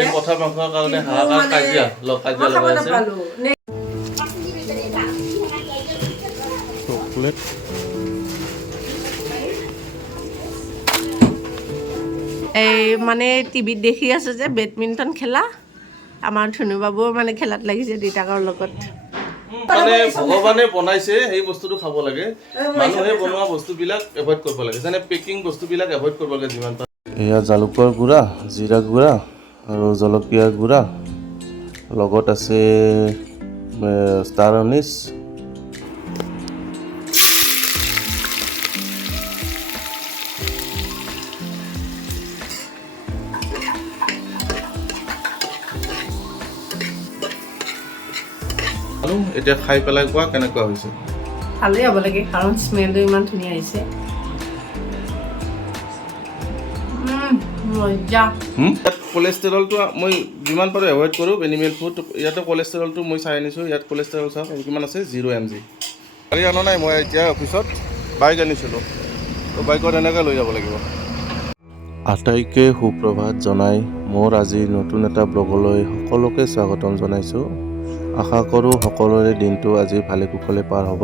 এই পঠা মাংসৰ কাৰণে হাহাকাৰ কাজিয়া লগাই আছে চকলেট এই মানে টিভিত দেখি আছে যে বেডমিণ্টন খেলা আমাৰ ধনু বাবুও মানে খেলাত লাগিছে দেউতাকৰ লগত মানে ভগৱানে বনাইছে সেই বস্তুটো খাব লাগে মানুহে বনোৱা বস্তুবিলাক এভয়েড কৰিব লাগে যেনে পেকিং বস্তুবিলাক এভয়েড কৰিব লাগে যিমান পাৰে এয়া জালুকৰ গুড়া জিৰা গুড়া আৰু জলকীয়া গুড়া লগত আছে ষ্টাৰ অনিছ আৰু এতিয়া খাই পেলাই কোৱা কেনেকুৱা হৈছে ভালেই হ'ব লাগে কাৰণ স্মেলটো ইমান ধুনীয়া আহিছে কোলেষ্ট্ৰলটো মই যিমান পাৰোঁ এভইড কৰোঁ এনিমেল ফুড ইয়াতে কোলেষ্ট্ৰলটো মই চাই আনিছোঁ ইয়াত কোলেষ্ট্ৰল চাওক কিমান আছে 0 mg গাড়ী অনা নাই মই এতিয়া অফিচত বাইক আনিছিলোঁ তো বাইকত এনেকৈ লৈ যাব লাগিব আটাইকে সুপ্ৰভাত জনাই মোৰ আজি নতুন এটা ব্লগলৈ সকলোকে স্বাগতম জনাইছোঁ আশা কৰোঁ সকলোৰে দিনটো আজি ভালে কুশলে পাৰ হ'ব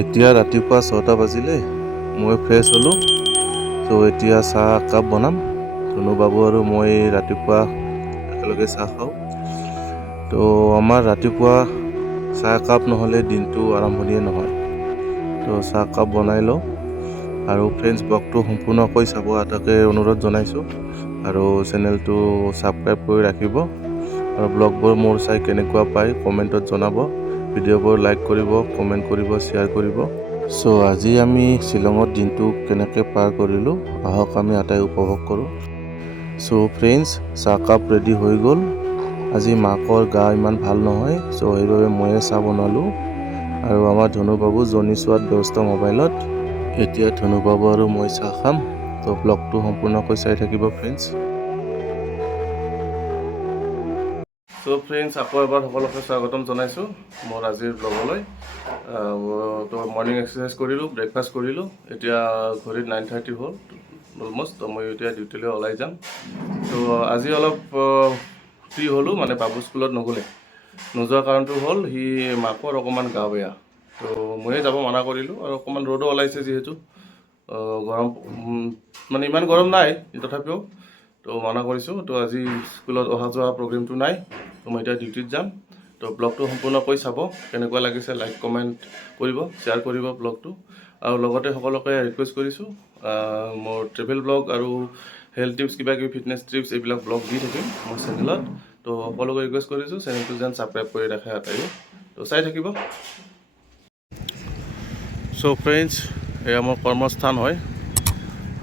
এতিয়া ৰাতিপুৱা 6টা বাজিলে মই ফ্ৰেছ হ'লোঁ তো এতিয়া চাহ একাপ বনাম ধনু বাবু আৰু মই ৰাতিপুৱা একেলগে চাহ খাওঁ তো আমাৰ ৰাতিপুৱা চাহ একাপ নহ'লে দিনটো আৰম্ভণিয়ে নহয় তো চাহ একাপ বনাই লওঁ আৰু ফ্ৰেণ্ডছ ব্লগটো সম্পূৰ্ণকৈ চাব আটাইকে অনুৰোধ জনাইছোঁ আৰু চেনেলটো ছাবস্ক্ৰাইব কৰি ৰাখিব আৰু ব্লগবোৰ মোৰ চাই কেনেকুৱা পায় কমেণ্টত জনাব ভিডিঅ'বোৰ লাইক কৰিব কমেণ্ট কৰিব শ্বেয়াৰ কৰিব চ' আজি আমি শ্বিলঙত দিনটো কেনেকৈ পাৰ কৰিলোঁ আহক আমি আটাই উপভোগ কৰোঁ চ' ফ্ৰেণ্ডছ চাহকাপ ৰেডি হৈ গ'ল আজি মাকৰ গা ইমান ভাল নহয় চ' সেইবাবে ময়ে চাহ বনালোঁ আৰু আমাৰ ধনু বাবু জনি চোৱাত ব্যস্ত মোবাইলত এতিয়া ধনু বাবু আৰু মই চাহ খাম তো ব্লগটো সম্পূৰ্ণকৈ চাই থাকিব ফ্ৰেণ্ডছ চ' ফ্ৰেণ্ডছ আকৌ এবাৰ সকলোকে স্বাগতম জনাইছোঁ মোৰ আজিৰ ব্লগলৈ তো মৰ্ণিং এক্সাৰচাইজ কৰিলোঁ ব্ৰেকফাষ্ট কৰিলোঁ এতিয়া ঘড়ীত 9:30 হ'ল অলমষ্ট তো মই এতিয়া ডিউটিলৈ ওলাই যাম তো আজি অলপ ফ্ৰী হ'লোঁ মানে বাবু স্কুলত নগ'লে নোযোৱা কাৰণটো হ'ল সি মাকৰ অকণমান গা বেয়া তো ময়ে যাব মানা কৰিলোঁ আৰু অকণমান ৰ'দো ওলাইছে যিহেতু গৰম মানে ইমান গৰম নাই তথাপিও তো মানা কৰিছোঁ তো আজি স্কুলত অহা যোৱা প্ৰগ্ৰেমটো নাই তো মই এতিয়া ডিউটিত যাম তো ব্লগটো সম্পূৰ্ণকৈ চাব কেনেকুৱা লাগিছে লাইক কমেণ্ট কৰিব শ্বেয়াৰ কৰিব ব্লগটো আৰু লগতে সকলোকে ৰিকুৱেষ্ট কৰিছোঁ মোৰ ট্ৰেভেল ব্লগ আৰু হেল্থ টিপছ কিবা কিবি ফিটনেছ টিপছ এইবিলাক ব্লগ দি থাকিম মোৰ চেনেলত তো সকলোকে ৰিকুৱেষ্ট কৰিছোঁ চেনেলটো যেন ছাবস্ক্ৰাইব কৰি ৰাখে আটাইও তো চাই থাকিব চ' ফ্ৰেণ্ডছ এয়া মোৰ কৰ্মস্থান হয়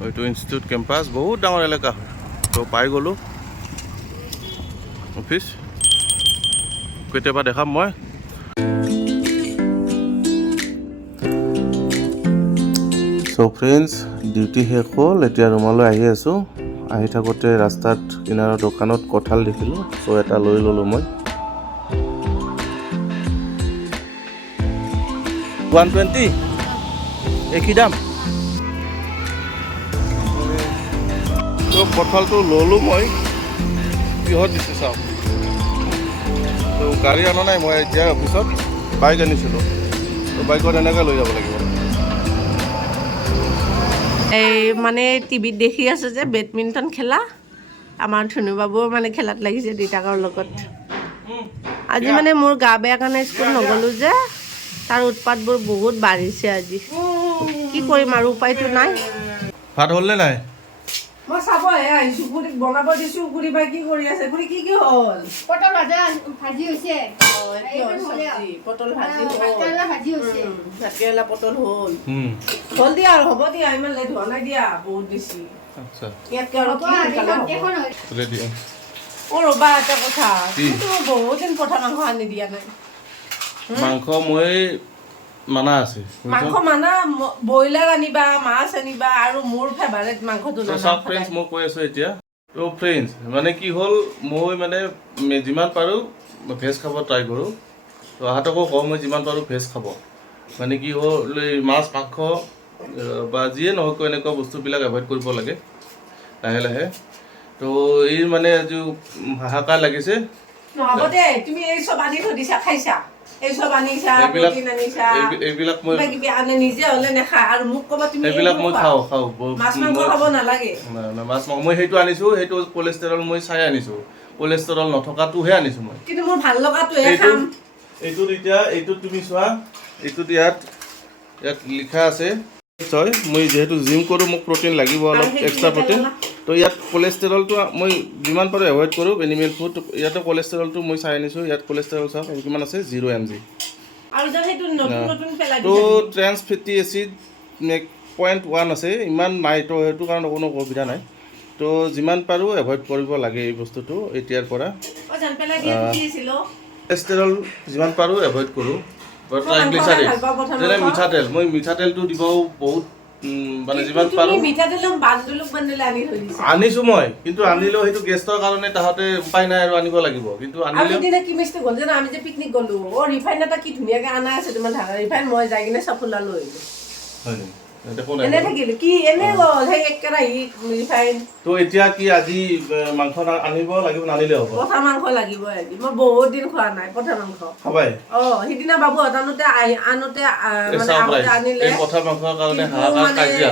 এইটো ইনষ্টিটিউট কেম্পাছ বহুত ডাঙৰ এলেকা হয় তো পাই গ'লোঁ অফিচ কেতিয়াবা দেখাম মই চ' ফ্ৰেণ্ডছ ডিউটি শেষ হ'ল এতিয়া ৰুমলৈ আহি আছোঁ আহি থাকোঁতে ৰাস্তাত কিনাৰৰ দোকানত কঁঠাল দেখিলোঁ চ' এটা লৈ ল'লোঁ মই 120 একেই দাম তো কঁঠালটো ল'লোঁ মই কিহত দিছোঁ চাওক তো গাড়ী অনা নাই মই এতিয়া অফিচত বাইক আনিছিলোঁ তো বাইকত এনেকৈ লৈ যাব লাগিব এই মানে টিভিত দেখি আছে যে বেডমিণ্টন খেলা আমাৰ ধনু বাবুও মানে খেলাত লাগিছে দেউতাকৰ লগত আজি মানে মোৰ গা বেয়া কাৰণে স্কুল নগ'লোঁ যে তাৰ উৎপাতবোৰ বহুত বাঢ়িছে আজি কি কৰিম আৰু উপায়টো নাই ভাত হ'লনে নাই মই চাবহে আহিছোঁ পুৰীক বনাব দিছোঁ পুৰী বাই কি কৰি আছে পুৰী কি হ'ল পটল ভাজি হৈছে পটল ভাজি ভাতকেৰেলা পটল হ'ল হ'ল দিয়া আৰু হ'ব দিয়া ইমান লেট হোৱা নাই দিয়া বহুত বেছি আচ্ছা ইয়াতকে আৰু এতিয়া ৰ'বা এটা কথা বহুত দিন পঠা মাংস আনি দিয়া নাই মাংস মই মানা আছে মাংস মানা ব্ৰইলাৰ আনিবা মাছ আনিবা আৰু মোৰ ফেভাৰেট মাংসটো চব ফ্ৰেণ্ডছ মই কৈ আছোঁ এতিয়া তো ফ্ৰেণ্ডছ মানে কি হ'ল মই মানে যিমান পাৰোঁ ভেজ খাব ট্ৰাই কৰোঁ তো আহঁতকো কওঁ মই যিমান পাৰোঁ ভেজ খাব মানে কি হ'ল মাছ মাংস বা যিয়ে নহওক এনেকুৱা বস্তুবিলাক এভইড কৰিব লাগে লাহে লাহে তো এই মানে যে হাহাকাৰ লাগিছে নহ'ব দে তুমি এই চব আনি থৈ দিছা খাইছা এই চব আনিছা প্ৰটিন আনিছা এইবিলাক মই কিবা কিবি আনি নিজে হ'লে নেখা আৰু মোক ক'বা তুমি এইবিলাক মই খাওঁ মাছ মাংস খাব নালাগে মাছ মাংস মই সেইটো আনিছোঁ সেইটো কলেষ্ট্ৰল মই চাই আনিছোঁ কলেষ্ট্ৰল নথকাটোহে আনিছোঁ মই কিন্তু মোৰ ভাল লগাটোহে খাম এইটোত এতিয়া এইটোত তুমি চোৱা এইটোত ইয়াত লিখা আছে হয় মই যিহেতু জিম কৰোঁ মোক প্ৰটিন লাগিব অলপ এক্সট্ৰা প্ৰটিন তো ইয়াত কলেষ্ট্ৰলটো মই যিমান পাৰোঁ এভইড কৰোঁ এনিমেল ফুড ইয়াতে কলেষ্ট্ৰলটো মই চাই আনিছোঁ ইয়াত কলেষ্ট্ৰল চাওক কিমান আছে 0 mg আৰু যেন সেইটো নতুন নতুন পেলাই তো ট্ৰেন্স ফেটি এচিড 0.1 আছে ইমান নাই তো সেইটো কাৰণে কোনো অসুবিধা নাই তো যিমান পাৰোঁ এভইড কৰিব লাগে এই বস্তুটো এতিয়াৰ পৰা কলেষ্ট্ৰল যিমান পাৰোঁ এভইড কৰোঁ ট্ৰাইগ্লিচাৰাইড যেনে মিঠাতেল মই মিঠাতেলটো দিবও বহুত মানে যিমান পাৰোঁ আনিছোঁ মই কিন্তু আনিলেও সেইটো গেষ্টৰ কাৰণে তাহাঁতে উপায় নাই আৰু আনিব লাগিব কিন্তু আনিলেও কি মিষ্টেক হ'ল জানো আমি যে পিকনিক গ'লো ৰিফাইন এটা কি ধুনীয়াকৈ আনা আছে তোমাৰ ধাৰা ৰিফাইন মই যাই কিনে চাফুলা লৈ আহিলোঁ হয় নি এনে থাকিল কি এনে গ'ল সেই এক কেৰাহী ৰিফাইন তো এতিয়া কি আজি মাংস আনিব লাগিব নানিলে হ'ব পঠা মাংস লাগিব আজি মই বহুত দিন খোৱা নাই পঠা মাংস খাবাই সিদিনা বাবু আনোতে আনিলে এই পঠা মাংসৰ কাৰণে হাহাকাৰ কাজিয়া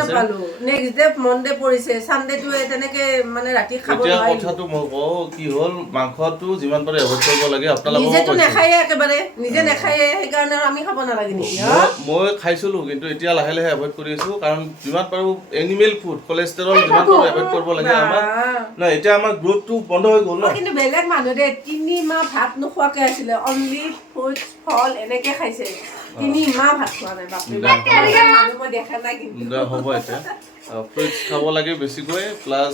নাপালো নেক্সট ডে মনডে পৰিছে চানডেটো তেনেকে মানে ৰাতি খাব এতিয়া কথাটো মই কওঁ কি হ'ল মাংসটো যিমান পাৰে এভইড কৰিব লাগে আপোনালোকে নিজেতো নাখায়ে একেবাৰে নিজে নাখায়ে সেইকাৰণে আমি খাব নালাগে নেকি মই খাইছিলোঁ কিন্তু এতিয়া লাহে লাহে এভইড কৰি আছোঁ কাৰণ যিমান পাৰোঁ এনিমেল ফুড কলেষ্ট্ৰল যিমান পাৰোঁ এভইড কৰিব লাগে আমাৰ নাই এতিয়া আমাৰ গ্ৰোথটো বন্ধ হৈ গ'ল ন কিন্তু বেলেগ মানুহ দে 3 মাহ ভাত নোখোৱাকে আছিলে অনলি ফ্ৰুটছ ফল এনেকে খাইছে 3 মাহ ভাত খোৱা নাই বাপৰে মানুহ মই দেখা নাই কিন্তু হ'ব এতিয়া ফ্ৰুটছ খাব লাগে বেছিকৈ প্লাছ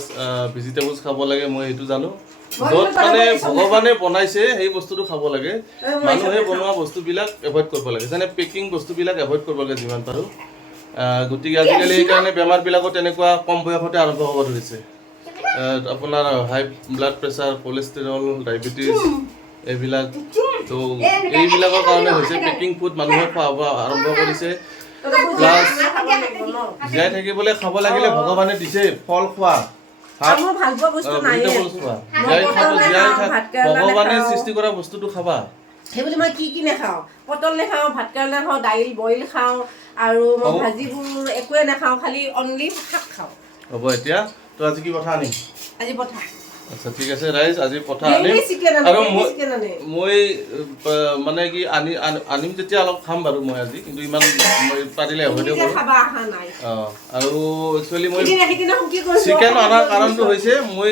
ভেজিটেবলছ খাব লাগে মই সেইটো জানো য'ত মানে ভগৱানে বনাইছে সেই বস্তুটো খাব লাগে মানুহে বনোৱা বস্তুবিলাক এভইড কৰিব লাগে যেনে পেকিং বস্তুবিলাক এভইড কৰিব লাগে যিমান পাৰোঁ গতিকে আজিকালি সেইকাৰণে বেমাৰবিলাকো তেনেকুৱা কম বয়সতে আৰম্ভ হ'ব ধৰিছে আপোনাৰ হাই ব্লাড প্ৰেছাৰ কলেষ্ট্ৰল ডায়েবেটিছ এইবিলাক তো এইবিলাকৰ কাৰণে হৈছে পেকিং ফুড মানুহে খোৱা আৰম্ভ কৰিছে প্লাছ জীয়াই থাকিবলৈ খাব লাগিলে ভগৱানে দিছে ফল খোৱা ভগৱানে সৃষ্টি কৰা বস্তুটো খাবা সেইবুলি মই কি নাখাওঁ পটল নাখাওঁ ভাত কেৰেলা খাওঁ দাইল বইল খাওঁ আৰু মই ভাজিবোৰ একোৱে নাখাওঁ খালি অনলি শাক খাওঁ হ'ব এতিয়া তো আজি কি কথা আনিম আজি পঠা আচ্ছা ঠিক আছে ৰাইজ আজি পঠা আনিম আৰু মই মানে কি আনিম যেতিয়া অলপ খাম বাৰু মই আজি কিন্তু ইমান মই পাৰিলে এভইডে কৰোঁ আৰু একচুৱেলি মই চিকেন অনাৰ কাৰণটো হৈছে মই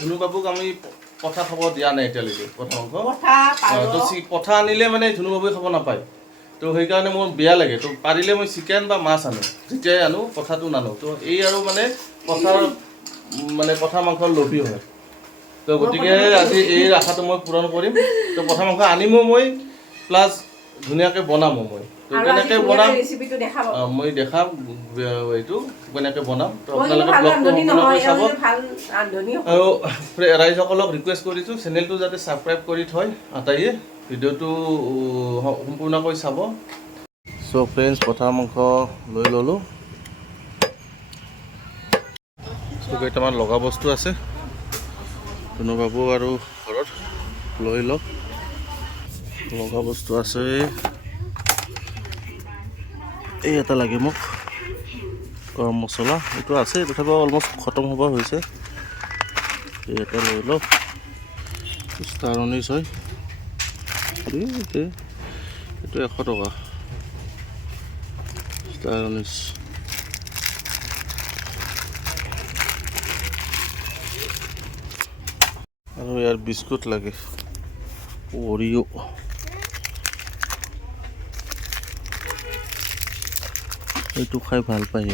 ধুনু বাবুক আমি পঠা খাব দিয়া নাই এতিয়ালৈকে পঠা মাংস তো পঠা আনিলে মানে ধুনু বাবুৱে খাব নাপায় তো সেইকাৰণে মোৰ বেয়া লাগে তো পাৰিলে মই চিকেন বা মাছ আনো যেতিয়াই আনো পঠাটো নানো তো এই আৰু মানে পঠা মাংসৰ লোভী হয় তো গতিকে আজি এই আশাটো মই পূৰণ কৰিম তো পঠা মাংস আনিমো মই প্লাছ ধুনীয়াকৈ বনামো মই তো কেনেকৈ বনাম মই দেখাম এইটো কেনেকৈ বনাম তো আপোনালোকে ব্লগটো চাব আৰু ৰাইজসকলক ৰিকুৱেষ্ট কৰিছোঁ চেনেলটো যাতে ছাবস্ক্ৰাইব কৰি থয় আটাইয়ে ভিডিঅ'টো সম্পূৰ্ণকৈ চাব চ' ফ্ৰেণ্ডছ পঠা মাংস লৈ ল'লোঁ চ' কেইটামান লগা বস্তু আছে ধুনু বাবু আৰু ঘৰত লৈ লওক লগা বস্তু আছে এই এটা লাগে মোক গৰম মছলা এইটো আছে তথাপিও অলমষ্ট খতম হ'ব হৈছে এই এটা লৈ লওক ষ্টাৰ অনিছ হয় এইটো 100 টকা ষ্টাৰ অনিছ আৰু ইয়াৰ বিস্কুট লাগে অৰিঅ' এইটো খাই ভাল পায়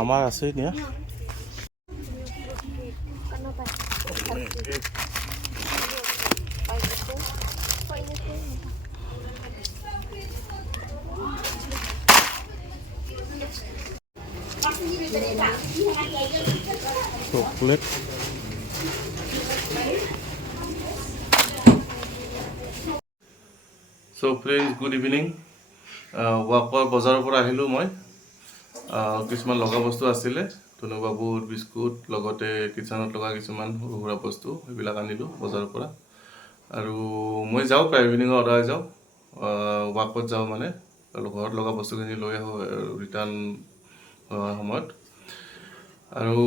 আমাৰ আছে এতিয়া chocolate So friends, good evening. ৱাকৰ বজাৰৰ পৰা আহিলোঁ মই। কিছুমান লগা বস্তু আছিলে, ধনুবাবুৰ বিস্কুট, লগতে কিটচেনত লগা কিছুমান সৰু সুৰা বস্তু সেইবিলাক আনিলোঁ বজাৰৰ পৰা। আৰু মই যাওঁ প্ৰায় ইভিনিঙত সদায় যাওঁ, ৱাকত যাওঁ মানে, আৰু ঘৰত লগা বস্তুখিনি লৈ আহোঁ ৰিটাৰ্ণ হোৱাৰ সময়ত। আৰু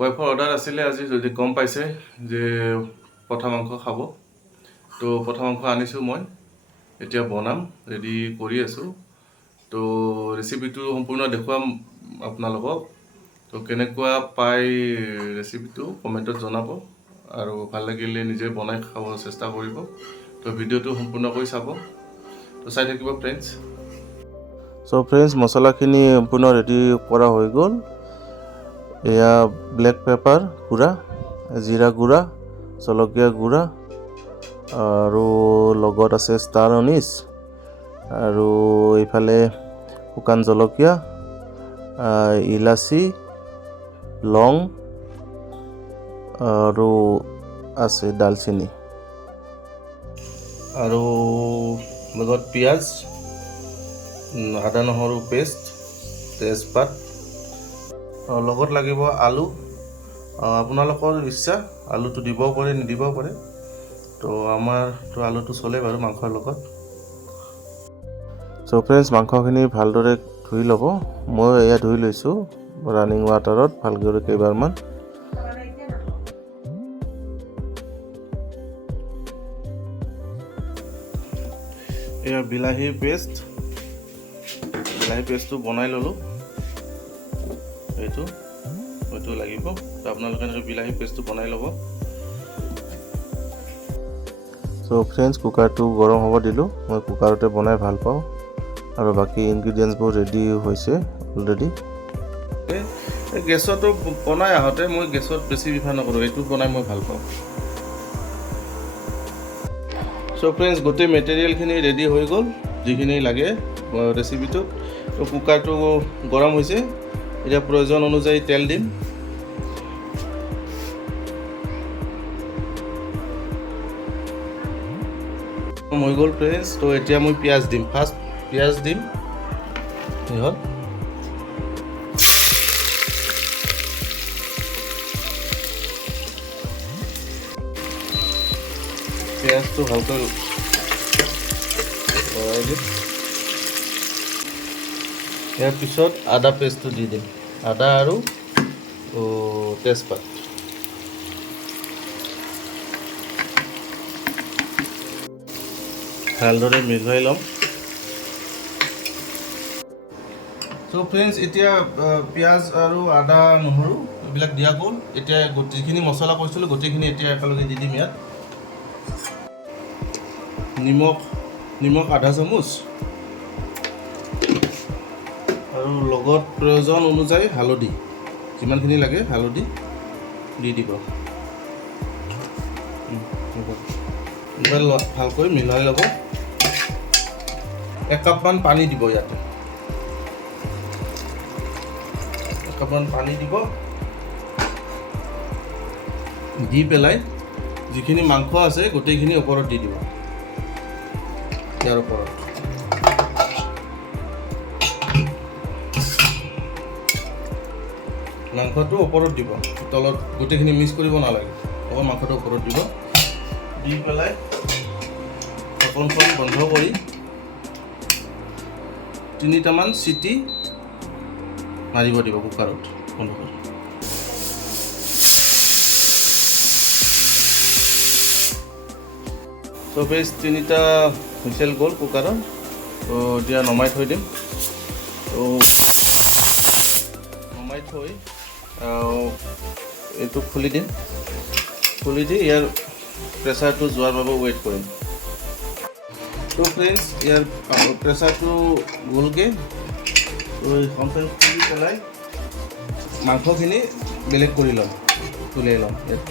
ৱাইফৰ অৰ্ডাৰ আছিলে আজি, যদি গম পাইছে যে পঠা মাংস খাব, তো পঠা মাংস আনিছোঁ মই, এতিয়া বনাম, ৰেডি কৰি আছোঁ। তো ৰেচিপিটো সম্পূৰ্ণ দেখুৱাম আপোনালোকক। তো কেনেকুৱা পাই ৰেচিপিটো কমেণ্টত জনাব, আৰু ভাল লাগিলে নিজে বনাই খাব চেষ্টা কৰিব। তো ভিডিঅ'টো সম্পূৰ্ণকৈ চাব, তো চাই থাকিব ফ্ৰেণ্ডছ। চ' ফ্ৰেণ্ডছ, মছলাখিনি সম্পূৰ্ণ ৰেডি কৰা হৈ গ'ল। এয়া ব্লেক পেপাৰ গুড়া, জিৰা গুড়া, জলকীয়া গুড়া, আৰু লগত আছে ষ্টাৰ অনিছ, আৰু এইফালে শুকান জলকীয়া, ইলাচি, লং, আৰু আছে ডালচেনি, আৰু লগত পিঁয়াজ, আদা নহৰু পেষ্ট, তেজপাত, লগত লাগিব আলু। আপোনালোকৰ ইচ্ছা, আলুটো দিবও পাৰে নিদিবও পাৰে। তো আমাৰতো আলুটো চলে বাৰু মাংসৰ লগত। চ' ফ্ৰেণ্ডছ, মাংসখিনি ভালদৰে ধুই ল'ব। মই এয়া ধুই লৈছোঁ ৰানিং ৱাটাৰত ভালদৰে কেইবাৰমান। এয়া বিলাহীৰ পেষ্টটো বনাই ল'লোঁ। এইটো লাগিব, তো আপোনালোকে এনেকৈ বিলাহী পেষ্টটো বনাই ল'ব। চ' ফ্ৰেণ্ডছ, কুকাৰটো গৰম হ'ব দিলোঁ। মই কুকাৰতে বনাই ভাল পাওঁ, আৰু বাকী ইনগ্ৰিডিয়েণ্টছবোৰ ৰেডি হৈছে অলৰেডি। গেছতো বনাই আহোঁতে মই গেছত বেছি প্ৰিফাৰ নকৰোঁ, এইটো বনাই মই ভাল পাওঁ। চ' ফ্ৰেণ্ডছ, গোটেই মেটেৰিয়েলখিনি ৰেডি হৈ গ'ল, যিখিনি লাগে ৰেচিপিটোত। তো কুকাৰটো গৰম হৈছে, এতিয়া প্ৰয়োজন অনুযায়ী তেল দিম। হৈ গ'ল ফ্ৰেণ্ডছ। তো এতিয়া মই পিঁয়াজ দিম, ফাৰ্ষ্ট পিঁয়াজ দিম। হ'ল পিঁয়াজটো ভালকৈ লৰাই দিম। ইয়াৰ পিছত আদা পেষ্টটো দি দিম, আদা আৰু তেজপাত। ভালদৰে মিহলাই ল'ম। চ' ফ্ৰেণ্ডছ, এতিয়া পিঁয়াজ আৰু আদা নহৰু এইবিলাক দিয়া গ'ল। এতিয়া যিখিনি মছলা কৈছিলোঁ গোটেইখিনি এতিয়া একেলগে দি দিম ইয়াত। নিমখ আধা চামুচ, আৰু লগত প্ৰয়োজন অনুযায়ী হালধি, যিমানখিনি লাগে হালধি দি দিব। ভালকৈ মিলাই ল'ব। 1 কাপমান পানী দিব ইয়াতে, 1 কাপমান পানী দিব। দি পেলাই যিখিনি মাংস আছে গোটেইখিনি ওপৰত দি দিব, ইয়াৰ ওপৰত। মাংসটো ওপৰত দিব, তলত গোটেইখিনি মিক্স কৰিব নালাগে, অকল মাংসটো ওপৰত দিব। দি পেলাই ঢাকনখন বন্ধ কৰি 3টামান চিটি মাৰিব দিব কুকাৰত বন্ধ কৰি। তো ফ্ৰেণ্ডছ, 3টা হুইচেল গ'ল কুকাৰত। তো এতিয়া নমাই থৈ দিম। তো নমাই থৈ এইটো খুলি দিম। খুলি দি ইয়াৰ প্ৰেছাৰটো যোৱাৰ বাবে ৱেইট কৰিম। তো ফ্ৰেণ্ডছ, ইয়াৰ প্ৰেছাৰটো গ'লগৈ। তো এইখন খুলি পেলাই মাংসখিনি বেলেগ কৰি ল'ম, উলিয়াই ল'ম ইয়াত।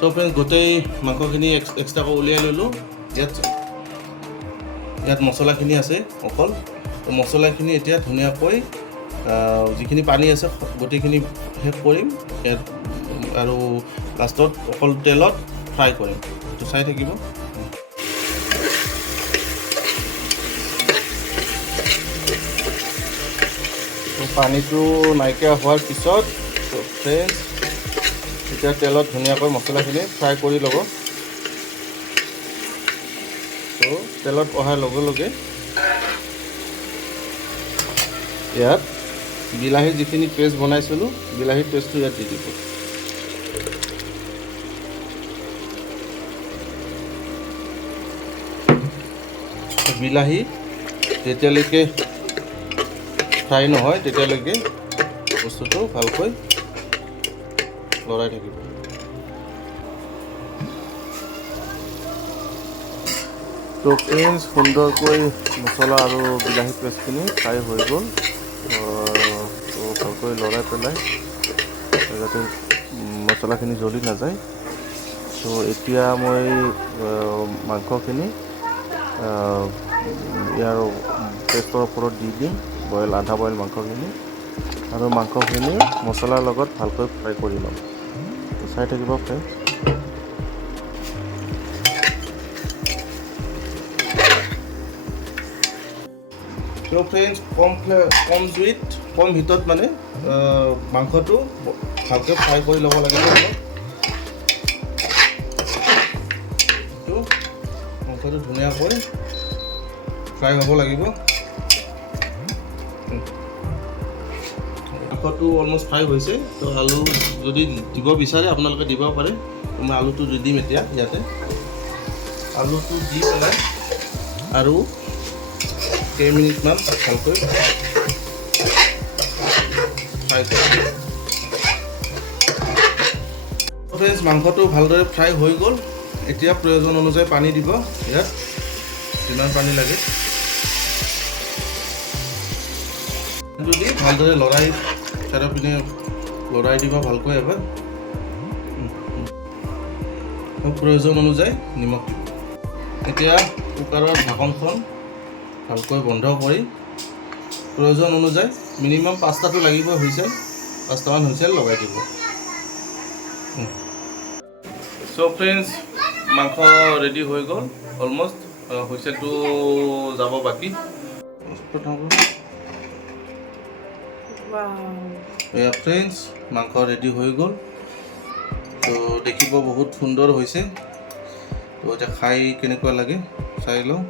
তো ফ্ৰেণ্ডছ, গোটেই মাংসখিনি এক্সট্ৰাকৈ উলিয়াই ল'লোঁ। ইয়াত মছলাখিনি আছে অকল। তো মছলাখিনি এতিয়া ধুনীয়াকৈ যিখিনি পানী আছে গোটেইখিনি শেষ কৰিম ইয়াত, আৰু লাষ্টত অকল তেলত ফ্ৰাই কৰিম। তো চাই থাকিব। পানীটো নাইকিয়া হোৱাৰ পিছত ফ্ৰেণ্ডছ এতিয়া তেলত ধুনীয়াকৈ মছলাখিনি ফ্ৰাই কৰি ল'ব। তো তেলত অহাৰ লগে লগে ইয়াত বিলাহীৰ যিখিনি পেষ্ট বনাইছিলোঁ বিলাহীৰ পেষ্টটো ইয়াত দি দিব। বিলাহী যেতিয়ালৈকে ফ্ৰাই নহয় তেতিয়ালৈকে বস্তুটো ভালকৈ লৰাই থাকিব। তো ফ্ৰেণ্ডছ সুন্দৰকৈ মছলা আৰু বিলাহী পেষ্টখিনি ফ্ৰাই হৈ গ'ল। তো ভালকৈ লৰাই পেলাই যাতে মছলাখিনি জ্বলি নাযায়। তো এতিয়া মই মাংসখিনি ইয়াৰ পেষ্টৰ ওপৰত দি দিম আধা বইল মাংসখিনি আৰু মাংসখিনি মছলাৰ লগত ভালকৈ ফ্ৰাই কৰি ল'ম। চাই থাকিব ফ্ৰেণ্ডছ। তো ফ্ৰেণ্ডছ কম জুইত কম হিটত মানে মাংসটো ভালকৈ ফ্ৰাই কৰি ল'ব লাগিব। মাংসটো ধুনীয়াকৈ ফ্ৰাই হ'ব লাগিব। মাংসটো অলমষ্ট ফ্ৰাই হৈছে। তো আলু যদি দিব বিচাৰে আপোনালোকে দিব পাৰে। মই আলুটো দি দিম এতিয়া ইয়াতে। আলুটো দি পেলাই আৰু কেইমিনিটমান ভালকৈ ফ্ৰাই কৰিম। ফ্ৰেণ্ডছ মাংসটো ভালদৰে ফ্ৰাই হৈ গ'ল। এতিয়া প্ৰয়োজন অনুযায়ী পানী দিব ইয়াত যিমান পানী লাগে। যদি ভালদৰে লৰাই চাৰিওপিনে লৰাই দিব ভালকৈ এবাৰ। প্ৰয়োজন অনুযায়ী নিমখ দিব। এতিয়া কুকাৰৰ ঢাকনখন ভালকৈ বন্ধ কৰি প্ৰয়োজন অনুযায়ী মিনিমাম 5টাটো লাগিব হুইচেল 5টামান হুইচেল লগাই দিব। চ' ফ্ৰেণ্ডছ মাংস ৰেডি হৈ গ'ল অলমষ্ট। হুইচেলটো যাব বাকী। এয়া ফ্ৰেণ্ডছ মাংস ৰেডি হৈ গ'ল। তো দেখিব বহুত সুন্দৰ হৈছে। তো এতিয়া খাই কেনেকুৱা লাগে চাই লওঁ।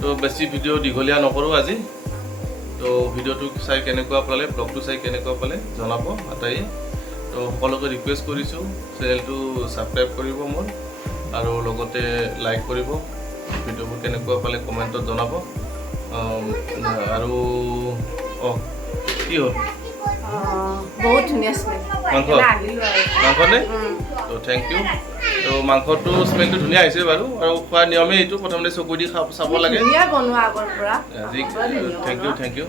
তো বেছি ভিডিঅ' দীঘলীয়া নকৰোঁ আজি। তো ভিডিঅ'টো চাই কেনেকুৱা পালে ব্লগটো চাই কেনেকুৱা পালে জনাব আটাইয়ে। তো সকলোকে ৰিকুৱেষ্ট কৰিছোঁ চেনেলটো ছাবস্ক্ৰাইব কৰিব মোৰ আৰু লগতে লাইক কৰিব। ভিডিঅ'বোৰ কেনেকুৱা পালে কমেণ্টত জনাব। আৰু কি হ'ল বহুত ধুনীয়া স্মেল মাংসনে? তো থেংক ইউ। তো মাংসটো স্মেলটো ধুনীয়া আহিছে বাৰু। আৰু খোৱাৰ নিয়মে এইটো প্ৰথমতে চকু দি চাব লাগে। Thank you.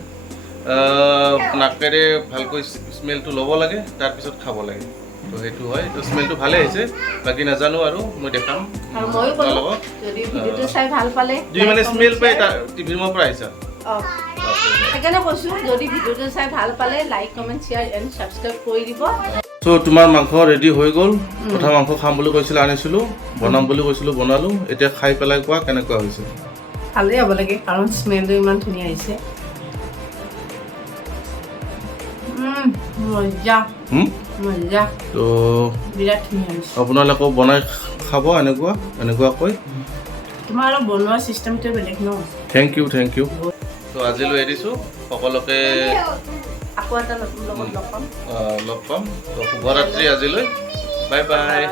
নাকেৰে ভালকৈ স্মেলটো ল'ব লাগে তাৰপিছত খাব লাগে। তো সেইটো হয়। তো স্মেলটো ভালে আহিছে। বাকী নাজানো আৰু মই দেখাম লগত। তুমি মানে স্মেল পাই টিভিৰ পৰা আহিছা? সেইকাৰণে কৈছোঁ যদি ভিডিঅ'টো চাই ভাল পালে like comment share and subscribe কৰি দিব। চ' তোমাৰ মাংস ৰেডি হৈ গ'ল। প্ৰথম মাংস খাম বুলি কৈছিলোঁ আনিছিলোঁ, বনাম বুলি কৈছিলোঁ বনালোঁ। এতিয়া খাই পেলাই কোৱা কেনেকুৱা হৈছে? ভালেই হ'ব লাগে কাৰণ স্মেলটো ইমান ধুনীয়া আহিছে। মজা। তো বিৰাট ধুনীয়া হৈছে। আপোনালোকেও বনাই খাব এনেকুৱাকৈ। তোমাৰ আৰু বনোৱা চিষ্টেমটোৱে বেলেগ ন। Thank U. তো আজিলৈ এৰিছোঁ। সকলোকে আকৌ এটা নতুন লগত লগ পাম। লগ পাম। তো শুভৰাত্ৰি আজিলৈ। Bye bye.